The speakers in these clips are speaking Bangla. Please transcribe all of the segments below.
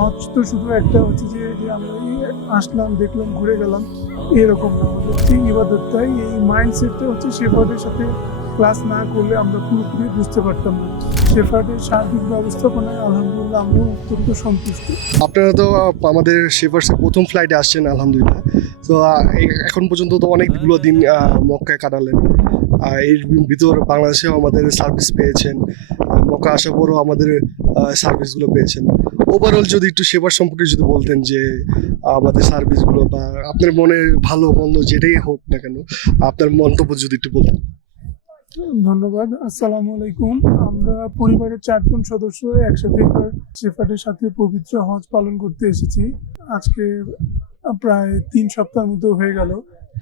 হজ তো শুধু একটা হচ্ছে যে যে আমরা আসলাম, দেখলাম, ঘুরে গেলাম, এরকম না। আমাদের যে ইবাদতটাই, এই মাইন্ডসেটটা হচ্ছে শেফার্ডের সাথে ক্লাস না করলে আমরা পুরোপুরি বুঝতে পারতাম না। শেফার্ডের সার্বিক ব্যবস্থাপনায় আলহামদুলিল্লাহ আমরা অত্যন্ত সন্তুষ্ট। আপনারা তো আমাদের শেফার্সের প্রথম ফ্লাইটে আসছেন আলহামদুলিল্লাহ। তো এখন পর্যন্ত তো অনেকগুলো দিন মক্কায় কাটালেন। এর ভিতর বাংলাদেশেও আমাদের সার্ভিস পেয়েছেন, মক্কা আসার পরও আমাদের সার্ভিসগুলো পেয়েছেন। ওভারঅল যদি একটু সেবার সম্পর্কে যদি বলতেন যে আমাদের সার্ভিসগুলো বা আপনার মনে ভালো মন্দ যেটাই হোক না কেন, আপনার মন্তব্য যদি একটু বলতেন। ধন্যবাদ। আসসালামু আলাইকুম। আমরা পরিবারের 4 জন সদস্য একসাথে এবার শেফার্ডের সাথে পবিত্র হজ পালন করতে এসেছি। আজকে প্রায় 3 সপ্তাহের মতো হয়ে গেল।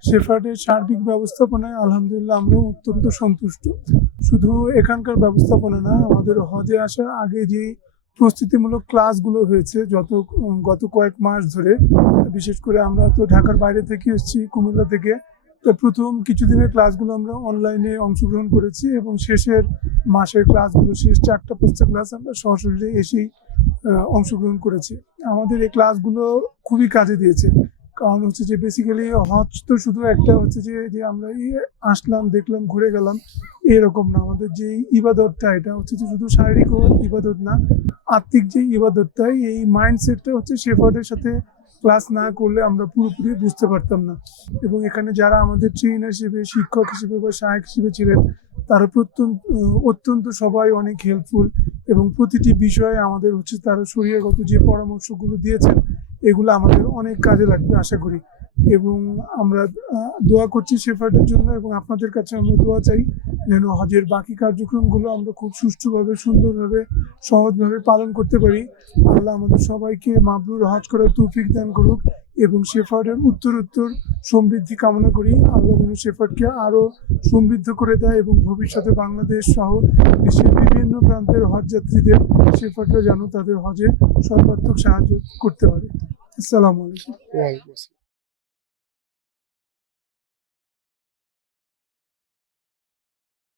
শেফার্ডের সার্বিক ব্যবস্থাপনায় আলহামদুলিল্লাহ আমরা অত্যন্ত সন্তুষ্ট। শুধু এখানকার ব্যবস্থাপনা না, আমাদের হজে আসার আগে যে প্রস্তুতিমূলক ক্লাসগুলো হয়েছে গত কয়েক মাস ধরে, বিশেষ করে আমরা তো ঢাকার বাইরে থেকে এসেছি, কুমিল্লা থেকে। তো প্রথম কিছুদিনের ক্লাসগুলো আমরা অনলাইনে অংশগ্রহণ করেছি এবং শেষের মাসের ক্লাসগুলো, শেষ 4-5টা ক্লাস আমরা সরাসরি এসেই অংশগ্রহণ করেছি। আমাদের এই ক্লাসগুলো খুবই কাজে দিয়েছে। কারণ হচ্ছে যে বেসিক্যালি হজ তো শুধু একটা হচ্ছে যে যে আমরা আসলাম, দেখলাম, ঘুরে গেলাম, এরকম না। আমাদের যে ইবাদতটা, এটা হচ্ছে যে শুধু শারীরিক ইবাদত না, আত্মিক যে ইবাদতটাই, এই মাইন্ডসেটটা হচ্ছে শেফার্ডের সাথে ক্লাস না করলে আমরা পুরোপুরি বুঝতে পারতাম না। এবং এখানে যারা আমাদের ট্রেনার হিসেবে, শিক্ষক হিসেবে বা সহায়ক হিসেবে ছিলেন, তারা অত্যন্ত সবাই অনেক হেল্পফুল এবং প্রতিটি বিষয়ে আমাদের হচ্ছে তারা শরীয়গত যে পরামর্শগুলো দিয়েছেন, এগুলো আমাদের অনেক কাজে লাগবে আশা করি। এবং আমরা দোয়া করছি শেফার্ডের জন্য এবং আপনাদের কাছে আমরা দোয়া চাই যেন হজের বাকি কার্যক্রমগুলো আমরা খুব সুষ্ঠুভাবে, সুন্দরভাবে, সহজভাবে পালন করতে পারি। আল্লাহ আমাদের সবাইকে মাবরুর হজ করার তৌফিক দান করুক এবং শেফার্ডের উত্তর সমৃদ্ধি কামনা করি। আল্লাহ যেন শেফার্ডকে আরও সমৃদ্ধ করে দেয় এবং ভবিষ্যতে বাংলাদেশ সহ বিশ্বের বিভিন্ন প্রান্তের হজযাত্রীদের শেফার্ডরা যেন তাদের হজে সর্বাত্মক সাহায্য করতে পারে। আসসালামু আলাইকুম।